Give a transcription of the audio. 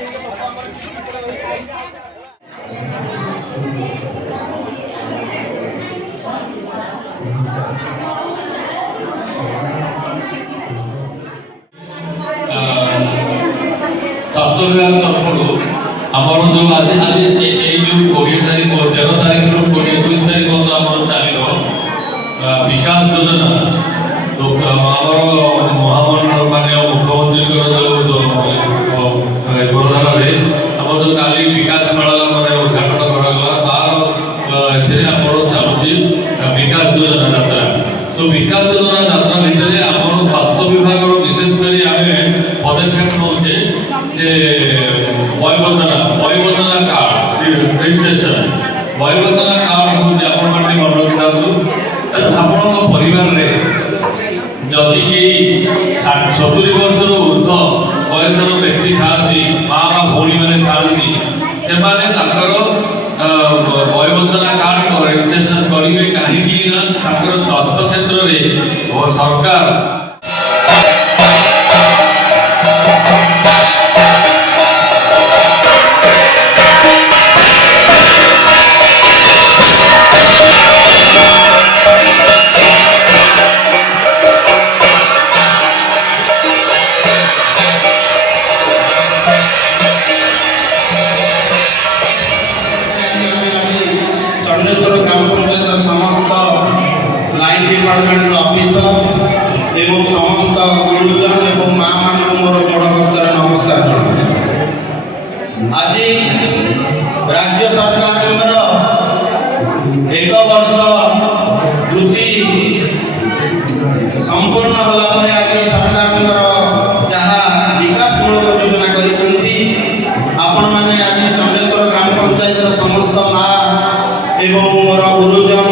स्वास्थ्य विभाग तरफ आमर जो आज आज जो 20 तारीख 13 तारीख 22 तारीख तो आम चलो विकास योजना तो आमर महामंडल माननीय मुख्यमंत्री जो गोरधार आम जो काली विकास मेला मैंने उद्घाटन कराला तार आमर चलुची विकास योजना यात्रा तो विकास योजना यात्रा भितर आम स्वास्थ्य विभाग विशेषकर आम पदक्षेप नौचे वयवंदना कार्ड रजिस्ट्रेशन वयवंदना कार्ड हूँ आपण मन रखी परिवार जदि कई 70 वर्ष ऊर्ध बयसर व्यक्ति था माँ बा भौणी मैंने था से वयवंदना कार्ड रजिस्ट्रेशन करेंगे कहीं स्वास्थ्य क्षेत्र में सरकार ग्राम पंचायत समस्त लाइन डिपार्टमेंट ऑफिसर एवं समस्त गुरुजन एवं माँ मान मोर जोड़ हस्तर नमस्कार आज राज्य सरकार 1 वर्ष वृत्ति संपूर्ण होला पर आज सरकार जहाँ विकासमूलक योजना आपण मैंने आज चंडेश्वर ग्राम पंचायत समस्त माँ एवं मोर गुरुजन